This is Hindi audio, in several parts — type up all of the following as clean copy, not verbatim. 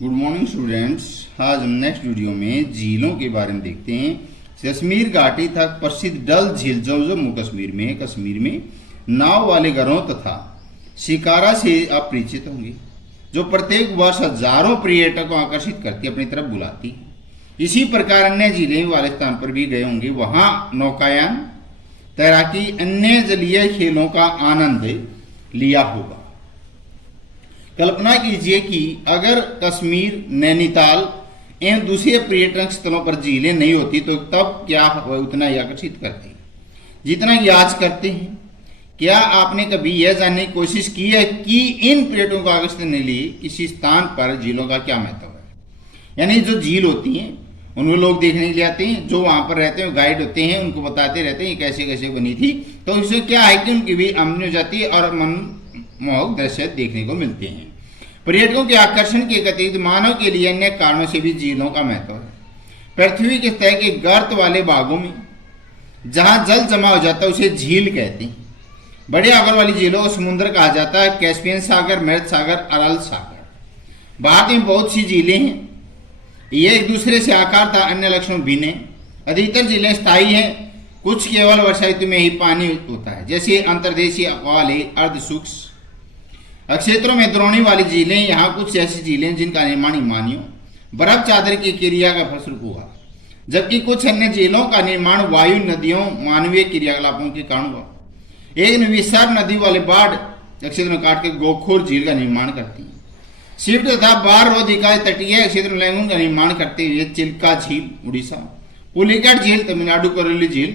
Good morning students. आज हम नेक्स्ट वीडियो में झीलों के बारे में देखते हैं। कश्मीर घाटी तक प्रसिद्ध डल झील जो जम्मू कश्मीर में नाव वाले घरों तथा शिकारा से आप परिचित होंगे, जो प्रत्येक वर्ष हजारों पर्यटकों को आकर्षित करती अपनी तरफ बुलाती है। इसी प्रकार अन्य झीलें वाले स्थान पर भी गए होंगे, वहां नौकायान, तैराकी, अन्य जलीय खेलों का आनंद लिया होगा। कल्पना कीजिए कि अगर कश्मीर, नैनीताल एवं दूसरे पर्यटन स्थलों पर झीलें नहीं होती तो तब क्या वह उतना ही आकर्षित करती जितना कि आज करते हैं। क्या आपने कभी यह जानने की कोशिश की है कि इन पर्यटकों को आकर्षित करने के लिए किसी स्थान पर झीलों का क्या महत्व है? यानी जो झील होती हैं उनको लोग देखने के लिए आते हैं, जो वहां पर रहते हैं गाइड होते हैं, उनको बताते रहते हैं कैसे कैसे बनी थी। तो इससे क्या है कि उनकी भी आमदनी हो जाती है और मनमोहक दृश्य देखने को मिलते हैं। पर्यटकों के आकर्षण के अतिरिक्त मानव के लिए अन्य कारणों से भी झीलों का महत्व है। पृथ्वी के सतह के गर्त वाले भागों में जहां जल जमा हो जाता है उसे झील कहते हैं। बड़े आकार वाली झीलों को समुद्र कहा जाता है, कैस्पियन सागर, मृत सागर, अरल सागर। भारत में बहुत सी झीलें हैं, ये एक दूसरे से आकार तथा अन्य लक्षणों भिन्न है। अधिकतर झीलें स्थायी हैं, कुछ केवल वर्षा ऋतु में ही पानी होता है, जैसे अंतर्देशीय अकवाल है, अर्धशुष्क क्षेत्रों में द्रोणी वाली झीलें। यहाँ कुछ ऐसी झीलें जिनका निर्माण हिमानियों बर्फ चादर की क्रिया का फलस्वरूप हुआ, जबकि कुछ अन्य झीलों का निर्माण वायु, नदियों, मानवीय क्रियाकलापों के कारण हुआ। एक विशाल नदी वाले बाढ़ क्षेत्र में काट के गोखोर झील का निर्माण करती है। शिफ्ट तथा बार रोधिका तटीय क्षेत्र में का निर्माण करते हुए चिल्का झील उड़ीसा, पुलिकट झील तमिलनाडु, करौली झील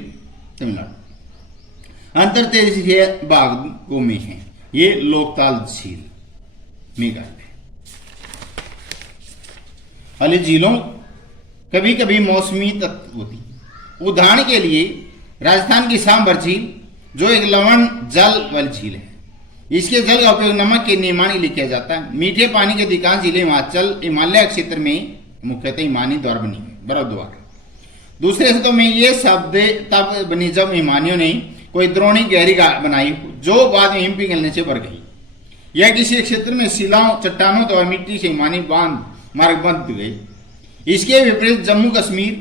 तमिलनाडु। अंतर्देशीय भागों में है ये लोकताल झील मेघालय। हालांकि झीलों कभी कभी मौसमी तत्व होती है। उदाहरण के लिए राजस्थान की सांबर झील जो एक लवण जल वाली झील है, इसके जल का उपयोग नमक के निर्माण के लिए किया जाता है। मीठे पानी के अधिकांश झीलें हिमालय क्षेत्र में मुख्यतः हिमानी द्वारा बनी है, बर्फ द्वारा। दूसरे शब्दों में ये शब्द तब बनी जब हिमानियों ने कोई द्रोणी गहरी बनाई जो बाद में हिम पिघलने से भर गई, या किसी क्षेत्र में शिलाओं, चट्टानों तो मिट्टी से हिमानी बांध मार्ग बंध गए। इसके विपरीत जम्मू कश्मीर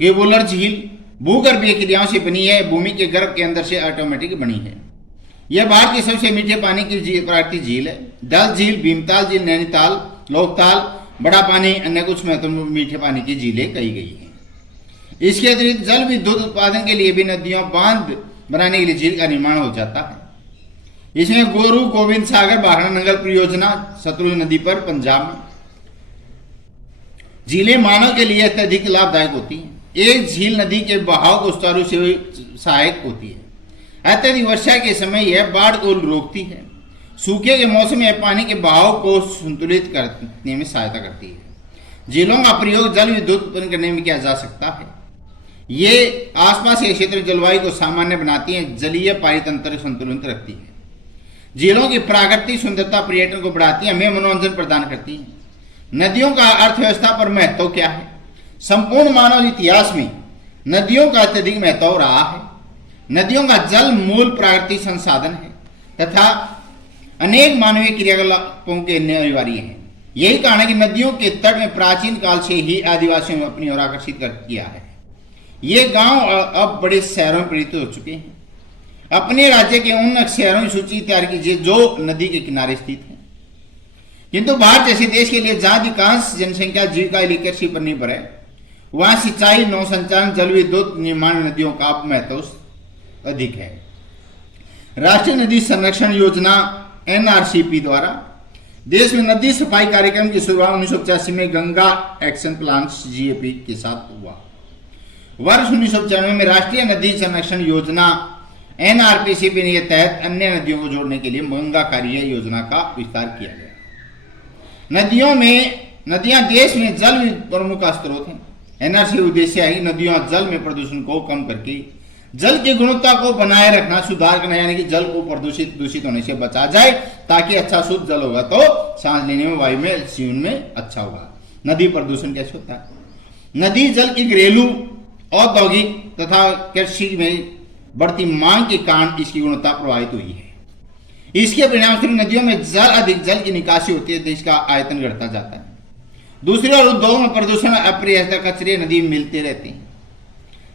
ये वुलर झील भूगर्भीय क्रियाओं से बनी है, भूमि के गर्भ के अंदर से ऑटोमेटिक बनी है। यह भारत की सबसे मीठे पानी की प्राकृतिक झील है। डल झील, भीमताल झील, नैनीताल, लोकताल, बड़ा पानी, अन्य कुछ महत्वपूर्ण मीठे पानी की झीलें कही गई हैं। इसके अतिरिक्त जल विद्युत उत्पादन के लिए भी नदियों, बांध बनाने के लिए झील का निर्माण हो जाता है। इसमें गोरू गोविंद सागर भाखड़ा नंगल परियोजना सतलुज नदी पर पंजाब में। झीलें मानव के लिए अत्यधिक लाभदायक होती हैं। एक झील नदी के बहाव को सुचारू से सहायक होती है। अत्यधिक वर्षा के समय यह बाढ़ को रोकती है। सूखे के मौसम में यह पानी के बहाव को संतुलित करने में सहायता करती है। झीलों का प्रयोग जल विद्युत उत्पन्न करने में किया जा सकता है। ये आसपास के क्षेत्र जलवायु को सामान्य बनाती है, जलीय पारितंत्र संतुलित रखती है। झीलों की प्राकृतिक सुंदरता पर्यटन को बढ़ाती है, हमें मनोरंजन प्रदान करती है। नदियों का अर्थव्यवस्था पर महत्व क्या है? संपूर्ण मानव इतिहास में नदियों का अत्यधिक महत्व रहा है। नदियों का जल मूल प्राकृतिक संसाधन है तथा अनेक मानवीय क्रियाकलापों के अनिवार्य है। यही कारण है कि नदियों के तट में प्राचीन काल से ही आदिवासियों ने अपनी ओर आकर्षित किया है। ये गांव अब बड़े शहरों में परिणत हो चुके हैं। अपने राज्य के उन शहरों की सूची तैयार कीजिए जो नदी के किनारे स्थित है। किंतु भारत जैसे देश के लिए जहां अधिकांश जनसंख्या जीविका कृषि पर निर्भर है, वहां सिंचाई, नौ संचालन, जल विद्युत निर्माण नदियों का महत्व अधिक है। राष्ट्रीय नदी संरक्षण योजना NRCP द्वारा देश में नदी सफाई कार्यक्रम की शुरुआत 1985 में गंगा एक्शन प्लान GAP के साथ हुआ। वर्ष 1995 में राष्ट्रीय नदी संरक्षण योजना NRCP के तहत अन्य नदियों को जोड़ने के लिए गंगा कार्य योजना का विस्तार किया गया। नदियां देश में जल प्रमुख स्रोत हैं। NRCP उद्देश्य है कि नदियों जल में प्रदूषण को कम करके जल की गुणवत्ता को बनाए रखना, सुधार करना, यानी कि जल को दूषित होने से बचा जाए, ताकि अच्छा शुद्ध जल होगा तो सांस लेने में, वायु में, जीवन में अच्छा होगा। नदी प्रदूषण कैसे होता है? नदी जल की घरेलू, औद्योगिक तथा कृषि में बढ़ती मांग के कारण इसकी गुणवत्ता प्रभावित हुई है। इसके परिणामस्वरूप नदियों में अधिक जल की निकासी होती है, देश का आयतन घटता जाता है। दूसरी ओर उद्योग में प्रदूषण, अपर्याप्त कचरे नदी में मिलते रहते हैं।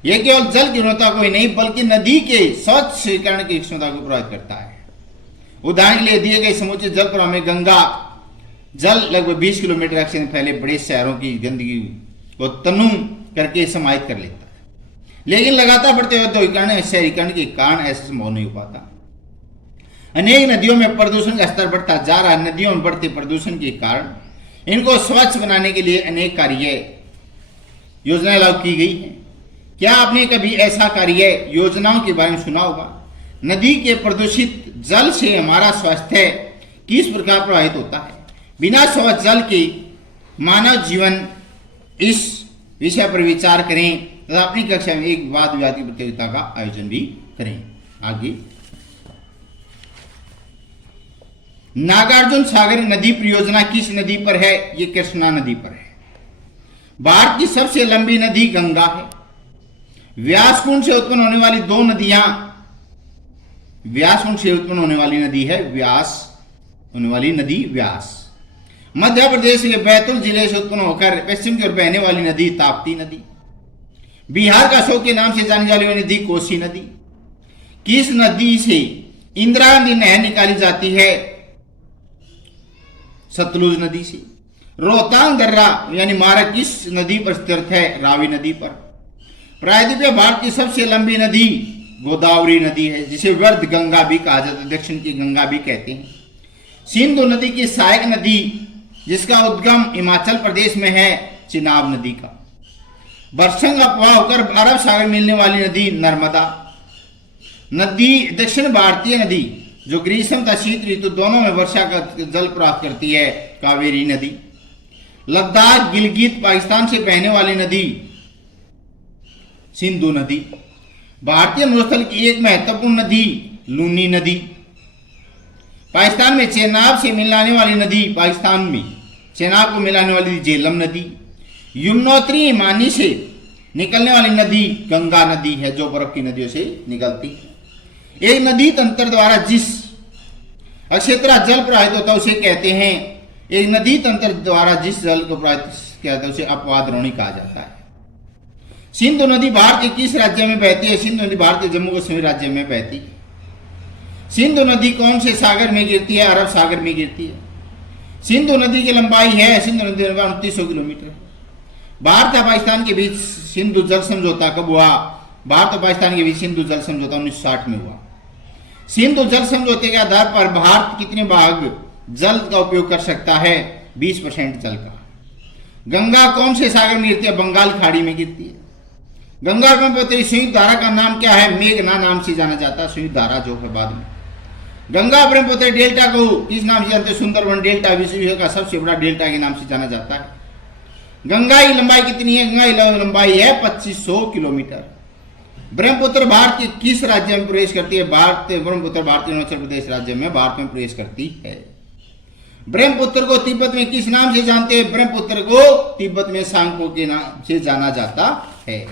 यह केवल जल की गुणवत्ता को ही नहीं बल्कि नदी के स्वच्छीकरण की क्षमता को प्रभावित करता है। उदाहरण के लिए दिए गए समुचित जल प्रवाह में गंगा जल लगभग 20 किलोमीटर अक्ष में फैले बड़े शहरों की गंदगी को तनु करके समाहित कर लेता है, लेकिन लगातार बढ़ते हुए औद्योगिकरण और शहरीकरण के कारण ऐसा संभव नहीं हो पाता। अनेक नदियों में प्रदूषण का स्तर बढ़ता जा रहा है। नदियों में बढ़ते प्रदूषण के कारण इनको स्वच्छ बनाने के लिए अनेक कार्य योजनाएं लागू की गई हैं। क्या आपने कभी ऐसा कार्य योजनाओं के बारे में सुना होगा? नदी के प्रदूषित जल से हमारा स्वास्थ्य किस प्रकार प्रभावित होता है? बिना स्वच्छ जल के मानव जीवन, इस विषय पर विचार करें तथा अपनी कक्षा में एक वाद विवाद की प्रतियोगिता का आयोजन भी करें। आगे, नागार्जुन सागर नदी परियोजना किस नदी पर है? ये कृष्णा नदी पर है। भारत की सबसे लंबी नदी गंगा है। व्यासकुंड से उत्पन्न होने वाली दो नदियां, व्यासकुंड से उत्पन्न होने वाली नदी है व्यास। मध्य प्रदेश के बैतूल जिले से उत्पन्न होकर पश्चिम की ओर बहने वाली नदी ताप्ती नदी। बिहार का अशोक के नाम से जानी जाने वाली नदी कोसी नदी। किस नदी से इंदिरा गांधी नहर निकाली जाती है? सतलुज नदी से। रोहतांग दर्रा यानी मार्ग किस नदी पर स्थित है? रावी नदी पर। प्रायद्वीपीय भारत की सबसे लंबी नदी गोदावरी नदी है, जिसे वर्ध गंगा भी कहा जाता है, दक्षिण की गंगा भी कहते हैं। सिंधु नदी की सहायक नदी जिसका उद्गम हिमाचल प्रदेश में है, चिनाब नदी का। बरसंग अपवाह होकर अरब सागर मिलने वाली नदी नर्मदा नदी। दक्षिण भारतीय नदी जो ग्रीष्म तथा शीत ऋतु दोनों में वर्षा का जल प्राप्त करती है, कावेरी नदी। लद्दाख गिलगित पाकिस्तान से बहने वाली नदी सिंधु नदी। भारतीय मरुस्थल की एक महत्वपूर्ण नदी लूनी नदी। पाकिस्तान में चेनाब से मिलाने वाली नदी, पाकिस्तान में चेनाब को मिलाने वाली झेलम नदी। यमुनोत्री हिमानी से निकलने वाली नदी गंगा नदी है, जो बर्फ की नदियों से निकलती है। एक नदी तंत्र द्वारा जिस क्षेत्र जल प्रवाहित होता है उसे कहते हैं, एक नदी तंत्र द्वारा जिस जल को प्रवाहित किया जाता है उसे अपवादरोणी कहा जाता है। सिंधु नदी भारत के किस राज्य में बहती है? सिंधु नदी भारत के जम्मू कश्मीर राज्य में बहती है। सिंधु नदी कौन से सागर में गिरती है? अरब सागर में गिरती है। सिंधु नदी की लंबाई है, सिंधु नदी की लंबाई 2900 किलोमीटर। भारत और पाकिस्तान के बीच सिंधु जल समझौता कब हुआ? भारत और पाकिस्तान के बीच सिंधु जल समझौता 1960 में हुआ। सिंधु जल समझौते के आधार पर भारत कितने भाग जल का उपयोग कर सकता है? 20% जल का। गंगा कौन से सागर में गिरती है? बंगाल खाड़ी में गिरती है। गंगा और ब्रह्मपुत्र संयुक्त धारा का नाम क्या है? मेघना नाम से जाना जाता है, संयुक्त धारा जो है बाद में। गंगा ब्रह्मपुत्र डेल्टा को किस नाम से जानते हैं? सुंदरवन डेल्टा, विश्व का सबसे बड़ा डेल्टा के नाम से जाना जाता है। गंगा की लंबाई कितनी है? गंगा की लंबाई है 2500 किलोमीटर। ब्रह्मपुत्र भारत के किस राज्य में प्रवेश करती है? ब्रह्मपुत्र भारतीय अरुणाचल प्रदेश राज्य में भारत में प्रवेश करती है। ब्रह्मपुत्र को तिब्बत में किस नाम से जानते हैं? ब्रह्मपुत्र को तिब्बत में सांगपो के नाम से जाना जाता है।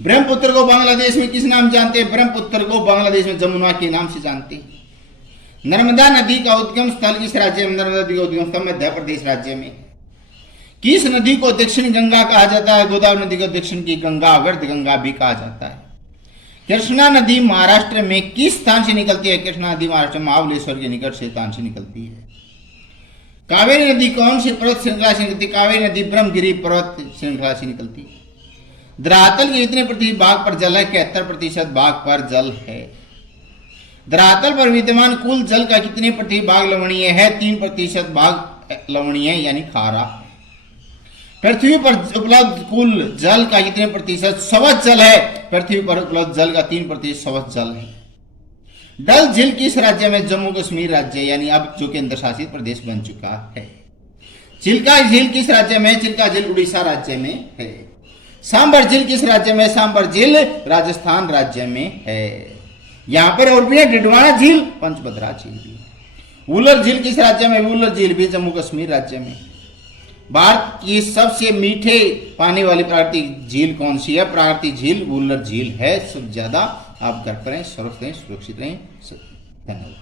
ब्रह्मपुत्र को बांग्लादेश में किस नाम जानते हैं? ब्रह्मपुत्र को बांग्लादेश में जमुना के नाम से जानते हैं। नर्मदा नदी का उद्गम स्थल किस राज्य में? नर्मदा नदी का उद्गम स्थल मध्य प्रदेश राज्य में। किस नदी को दक्षिण गंगा कहा जाता है? गोदावरी नदी को दक्षिण की गंगा, वर्ध गंगा भी कहा जाता है। कृष्णा नदी महाराष्ट्र में किस स्थान से निकलती है? कृष्णा नदी महाराष्ट्र में महाबलेश्वर के निकट से स्थान से निकलती है। कावेरी नदी कौन सी पर्वत श्रृंखला से निकलती है? कावेरी नदी ब्रह्मगिरी पर्वत श्रृंखला से निकलती है। धरातल के कितने प्रतिशत भाग पर जल है? 71% भाग पर जल है। धरातल पर विद्यमान कुल जल का कितने प्रतिशत भाग लवणीय है? 3% भाग लवणीय यानी खारा। पृथ्वी पर उपलब्ध कुल जल का कितने प्रतिशत स्वच्छ जल है? पृथ्वी पर उपलब्ध जल का 3% स्वच्छ जल है। डल झील किस राज्य में? जम्मू कश्मीर राज्य, यानी अब जो केंद्र शासित प्रदेश बन चुका है। चिल्का झील किस राज्य में? चिल्का झील उड़ीसा राज्य में है। सांबर झील किस राज्य में? सांबर झील राजस्थान राज्य में है। यहाँ पर और भी है डिडवाना झील, पंचभद्रा झील भी। वुलर झील किस राज्य में? वुलर झील भी जम्मू कश्मीर राज्य में। भारत की सबसे मीठे पानी वाली प्राकृतिक झील कौन सी है? प्राकृतिक झील वुलर झील है। सबसे ज्यादा आप घर पर रहें, स्वस्थ रहें, सुरक्षित रहें। धन्यवाद।